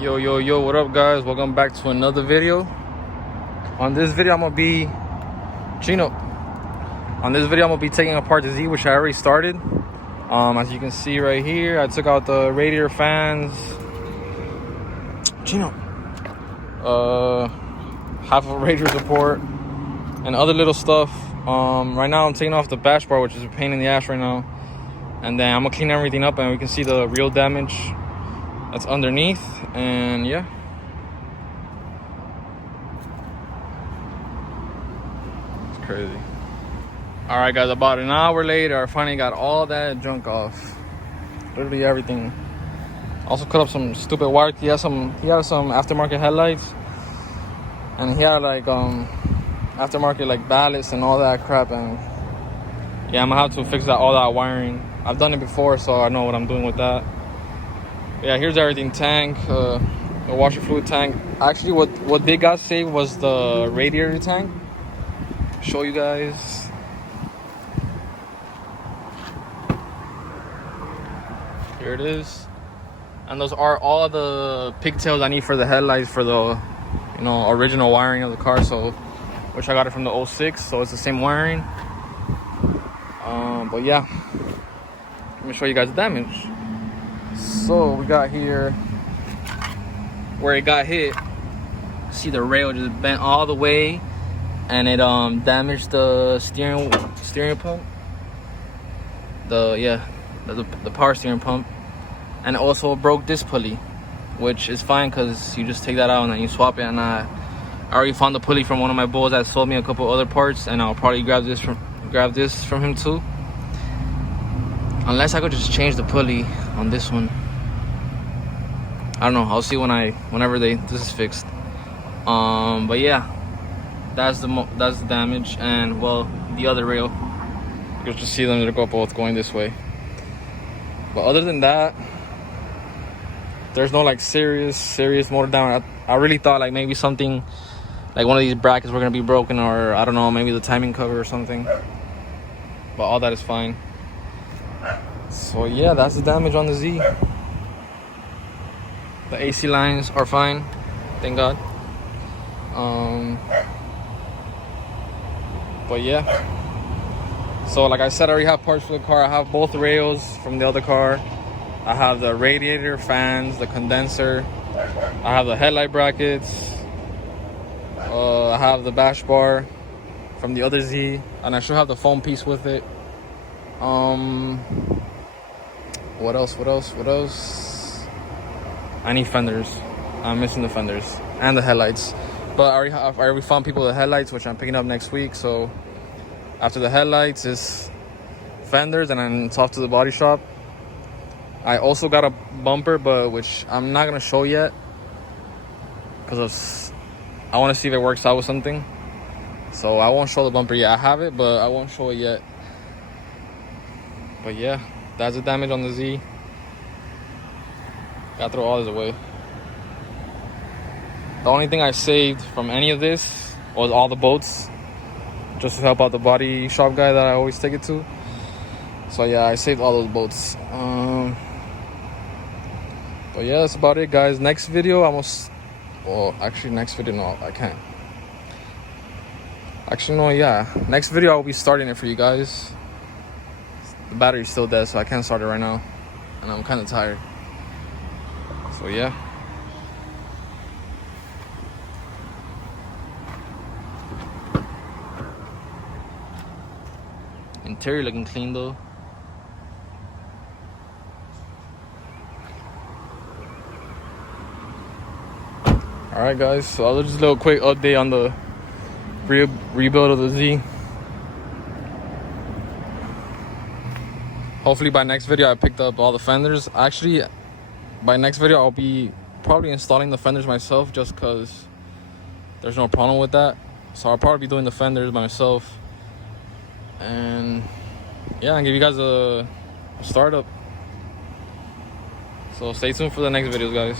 Yo, what up, guys? Welcome back to another video. On this video, I'm gonna be taking apart the Z, which I already started. As you can see right here, I took out the radiator fans, half of a radiator support, and other little stuff. Right now, I'm taking off the bash bar, which is a pain in the ass right now, and then I'm gonna clean everything up, and we can see the real damage that's underneath. And yeah, it's crazy. All right, guys, about an hour later, I finally got all that junk off, literally everything. Also cut up some stupid wire. He had some aftermarket headlights, and he had like aftermarket like ballasts and all that crap. And yeah, I'm gonna have to fix all that wiring. I've done it before, so I know what I'm doing with that. But yeah, here's everything. Tank, the washer fluid tank. Actually, what they got saved was the radiator tank. Show you guys. Here it is. And those are all the pigtails I need for the headlights for the original wiring of the car. So, which I got it from the 06, so it's the same wiring. But yeah, let me show you guys the damage. So we got here where it got hit. See, the rail just bent all the way, and it damaged the steering pump. The power steering pump, and it also broke this pulley, which is fine because you just take that out and then you swap it. And I already found the pulley from one of my bulls that sold me a couple other parts, and I'll probably grab this from him too. Unless I could just change the pulley on this one. I don't know. I'll see whenever this is fixed. But yeah, that's the damage, and well, the other rail. You can just see them. They're both going this way. But other than that, there's no like serious motor damage. I really thought like maybe something like one of these brackets were gonna be broken, or I don't know, maybe the timing cover or something. But all that is fine. So yeah, that's the damage on the Z. The AC lines are fine, thank God. But yeah, so like I said, I already have parts for the car. I have both rails from the other car. I have the radiator fans, the condenser. I have the headlight brackets. I have the bash bar from the other Z, and I should have the foam piece with it. What else? I need fenders. I'm missing the fenders and the headlights. But I already found people with the headlights, which I'm picking up next week. So after the headlights is fenders, and then it's off to the body shop. I also got a bumper, but which I'm not gonna show yet because I want to see if it works out with something. So I won't show the bumper yet. I have it, but I won't show it yet. But yeah, that's the damage on the Z. Gotta throw all this away. The only thing I saved from any of this was all the bolts, just to help out the body shop guy that I always take it to. So yeah, I saved all those bolts. But yeah, that's about it, guys. Next video, next video, no, I can't. Actually, no, yeah. Next video, I'll be starting it for you guys. The battery's still dead, so I can't start it right now. And I'm kind of tired. So yeah. Interior looking clean though. Alright guys, so I'll just a little quick update on the rebuild of the Z. Hopefully by next video I picked up all the fenders. Actually, by next video I'll be probably installing the fenders myself, just because there's no problem with that. So I'll probably be doing the fenders by myself. And yeah, I'll give you guys a startup. So stay tuned for the next videos, guys.